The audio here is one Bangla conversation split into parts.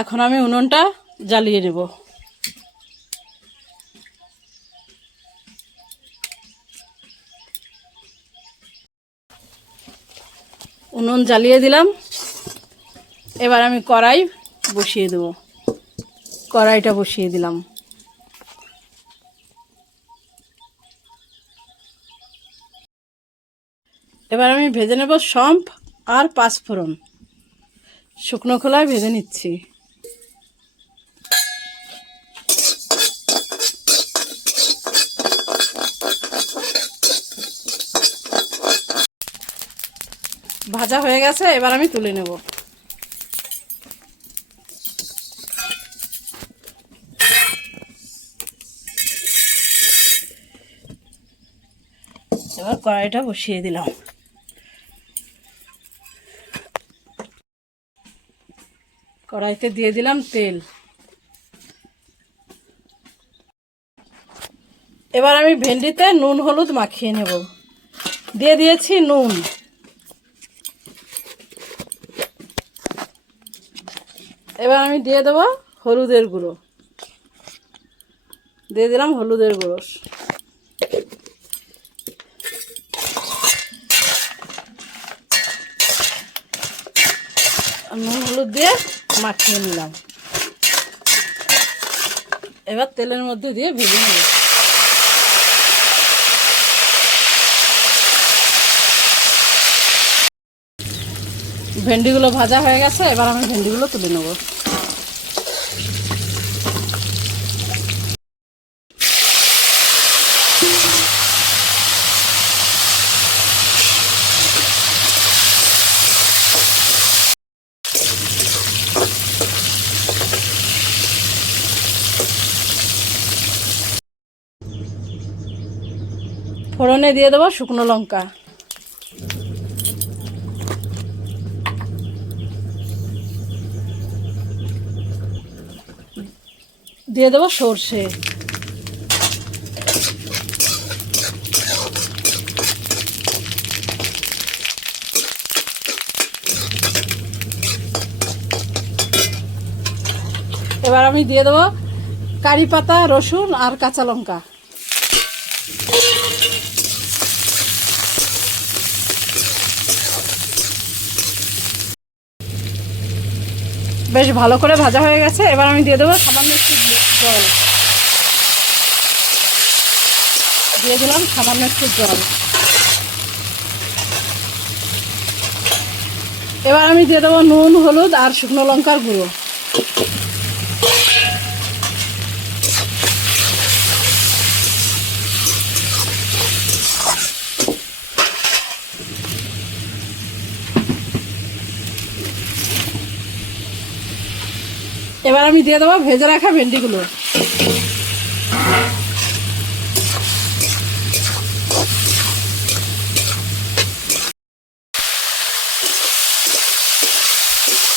এখন আমি উনুনটা জ্বালিয়ে নেব। উনুন জ্বালিয়ে দিলাম। এবার আমি কড়াই বসিয়ে দেব। কড়াইটা বসিয়ে দিলাম। এবার আমি ভেজে নেব সম্প আর পাঁচফোড়ন। শুকনো খোলায় ভেজে নিচ্ছি। ভাজা হয়ে গেছে, এবার আমি তুলে নেব। এবার কড়াইটা বসিয়ে দিলাম। কড়াইতে দিয়ে দিলাম তেল। এবার আমি ভেন্ডিতে নুন হলুদ মাখিয়ে নেব। দিয়ে দিয়েছি নুন। এবার আমি দিয়ে দেবো হলুদের গুঁড়ো। দিয়ে দিলাম হলুদের গুঁড়ো। নুন হলুদ দিয়ে মাখিয়ে নিলাম। এবার তেলের মধ্যে দিয়ে ভেজে নেব। ভেন্ডিগুলো ভাজা হয়ে গেছে, এবার আমি ভেন্ডিগুলো তুলে নেব। ফোড়নে দিয়ে দেবো শুকনো লঙ্কা। দিয়ে দেবো সর্ষে। এবার আমি দিয়ে দেবো কারি পাতা, রসুন আর কাঁচা লঙ্কা। বেশ ভালো করে ভাজা হয়ে গেছে, এবার আমি দিয়ে দেবো সামান্য একটু জল। দিয়ে দিলাম সামান্য একটু জল। এবার আমি দিয়ে দেবো নুন হলুদ আর শুকনো লঙ্কার গুঁড়ো। এবার আমি দিয়ে দেবো ভেজে রাখা ভেন্ডিগুলো।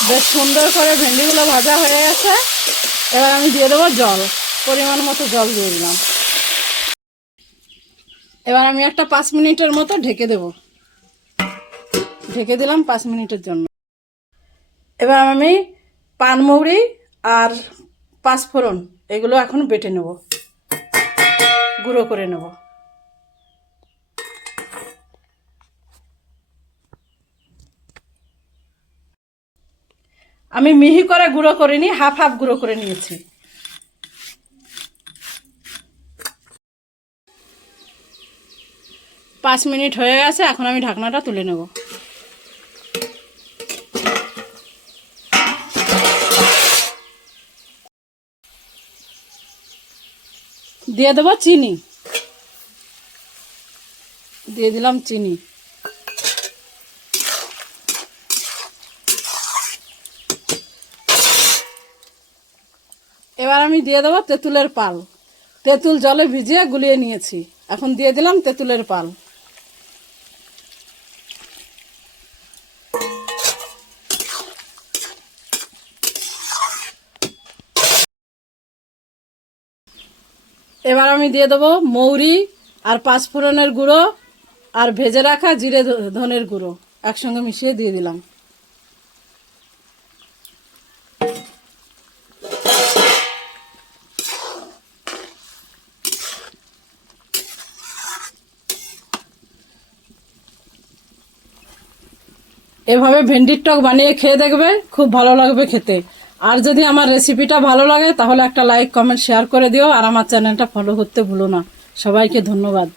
বেশ সুন্দর করে ভেন্ডিগুলো ভাজা হয়ে গেছে, এবার আমি দিয়ে দেবো জল। পরিমাণ মতো জল দিয়ে দিলাম। এবার আমি একটা 5 মিনিটের মতো ঢেকে দেব। ঢেকে দিলাম 5 মিনিটের জন্য। এবার আমি পানমৌরি আর পাঁচফোড়ন এগুলো এখন বেটে নেব, গুঁড়ো করে নেব। আমি মিহি করে গুঁড়ো করিনি, হাফ হাফ গুঁড়ো করে নিয়েছি। পাঁচ মিনিট হয়ে গেছে, এখন আমি ঢাকনাটা তুলে নেব। দিয়ে দেবো চিনি। দিয়ে দিলাম চিনি। এবার আমি দিয়ে দেবো তেঁতুলের পাল। তেঁতুল জলে ভিজিয়ে গুলিয়ে নিয়েছি, এখন দিয়ে দিলাম তেঁতুলের পাল। এবার আমি দিয়ে দেবো মৌরি আর পাঁচফোড়নের গুঁড়ো আর ভেজে রাখা জিরে ধনের গুঁড়ো একসঙ্গে মিশিয়ে দিয়ে দিলাম। এভাবে ভেন্ডির টক বানিয়ে খেয়ে দেখবে, খুব ভালো লাগবে খেতে। আর যদি আমার রেসিপিটা ভালো লাগে তাহলে একটা লাইক, কমেন্ট, শেয়ার করে দিও। আর আমার চ্যানেলটা ফলো করতে ভুলো না। সবাইকে ধন্যবাদ।